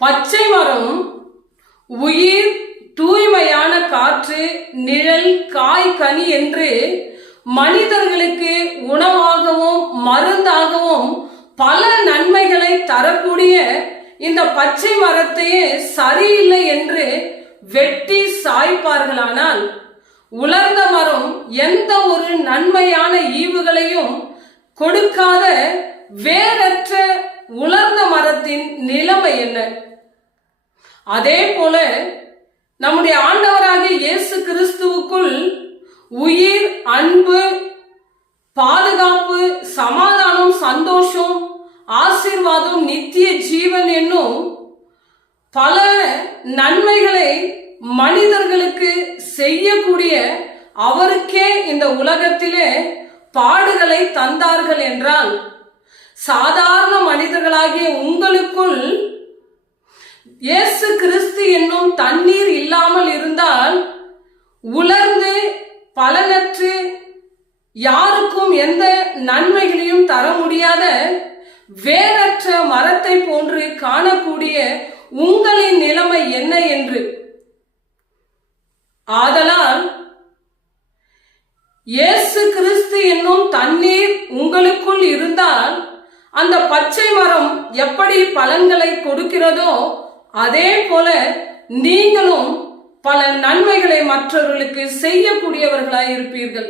பச்சை மரம் உயிர், தூய்மையான காற்று, நிழல், காய், கனி என்று மனிதர்களுக்கு உணவாகவும் மருந்தாகவும் பல நன்மைகளை தரக்கூடிய இந்த பச்சை மரத்தையே சரியில்லை என்று வெட்டி சாய்ப்பார்களானால், உலர்ந்த மரம் எந்த ஒரு நன்மையான ஈவுகளையும் கொடுக்காத வேறற்ற உலர்ந்த மரத்தின் நிலைமை என்ன? அதே போல நம்முடைய ஆண்டவராகிய இயேசு கிறிஸ்துவுக்குள் உயிர், அன்பு, பாதுகாப்பு, சமாதானம், சந்தோஷம், ஆசீர்வாதம், நித்திய ஜீவன் என்னும் பல நன்மைகளை மனிதர்களுக்கு செய்யக்கூடிய அவருக்கே இந்த உலகத்திலே பாடுகளை தந்தார்கள் என்றால், சாதாரண மனிதர்களாகிய உங்களுக்குள் இயேசு கிறிஸ்து என்னும் தண்ணீர் இல்லாமல் இருந்தால், உலர்ந்து பலனற்று யாருக்கும் எந்த நன்மைகளையும் தர முடியாத வேறற்ற மரத்தை போன்று காணக்கூடிய உங்களின் நிலைமை என்ன என்று. ஆதலால் இயேசு கிறிஸ்து என்னும் தண்ணீர் உங்களுக்குள் இருந்தால், அந்த பச்சை மரம் எப்படி பலன்களை கொடுக்கிறதோ அதே போல நீங்களும் பல நன்மைகளை மற்றவர்களுக்கு செய்யக்கூடியவர்களாய் இருப்பீர்கள்.